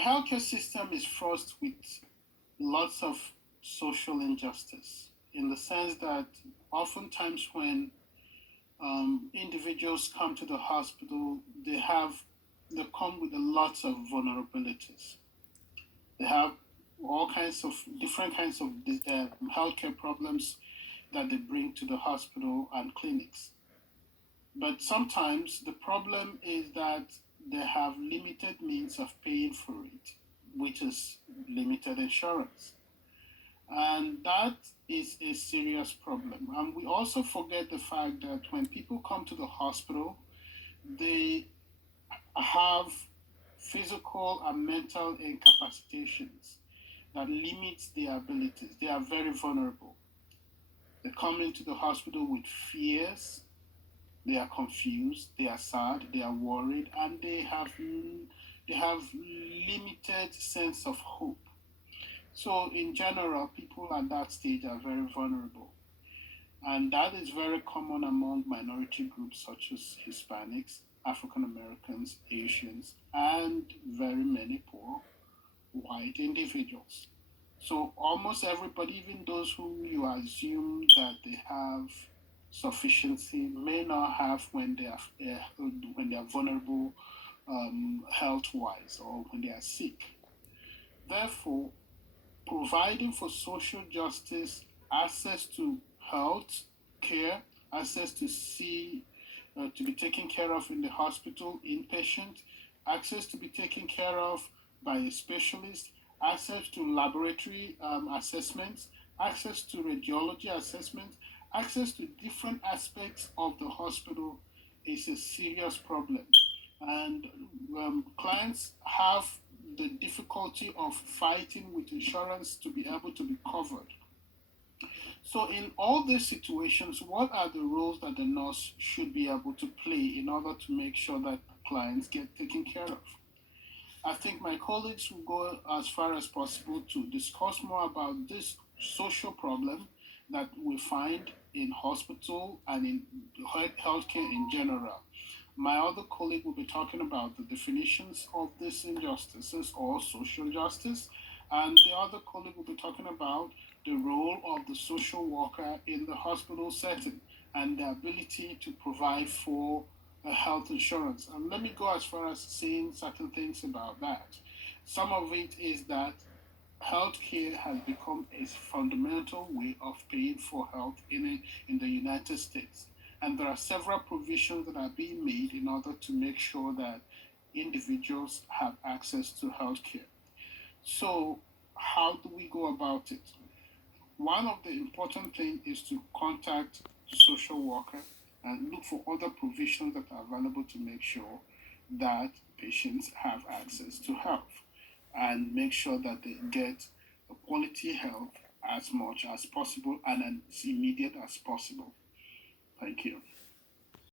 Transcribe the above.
The healthcare system is fraught with lots of social injustice in the sense that oftentimes when individuals come to the hospital, they come with a lot of vulnerabilities. They have all kinds of different kinds of healthcare problems that they bring to the hospital and clinics. But sometimes the problem is that they have limited means of paying for it, which is limited insurance. And that is a serious problem. And we also forget the fact that when people come to the hospital, they have physical and mental incapacitations that limits their abilities. They are very vulnerable. They come into the hospital with fears, they are confused, they are sad, they are worried, and they have limited sense of hope. So in general, people at that stage are very vulnerable. And that is very common among minority groups such as Hispanics, African Americans, Asians, and very many poor white individuals. So almost everybody, even those who you assume that they have sufficiency, may not have when they are vulnerable health wise or when they are sick. Therefore, providing for social justice, access to health care, access to be taken care of in the hospital, inpatient, access to be taken care of by a specialist, access to laboratory assessments, access to radiology assessments, access to different aspects of the hospital is a serious problem. And clients have the difficulty of fighting with insurance to be able to be covered. So, in all these situations, what are the roles that the nurse should be able to play in order to make sure that clients get taken care of? I think my colleagues will go as far as possible to discuss more about this social problem that we find in hospital and in healthcare in general. My other colleague will be talking about the definitions of these injustices or social justice, and the other colleague will be talking about the role of the social worker in the hospital setting and the ability to provide for health insurance. And let me go as far as saying certain things about that. Some of it is that healthcare has become a fundamental way of paying for health in the United States. And there are several provisions that are being made in order to make sure that individuals have access to healthcare. So, how do we go about it? One of the important things is to contact the social worker and look for other provisions that are available to make sure that patients have access to health and make sure that they get a quality health as much as possible and as immediate as possible. Thank you.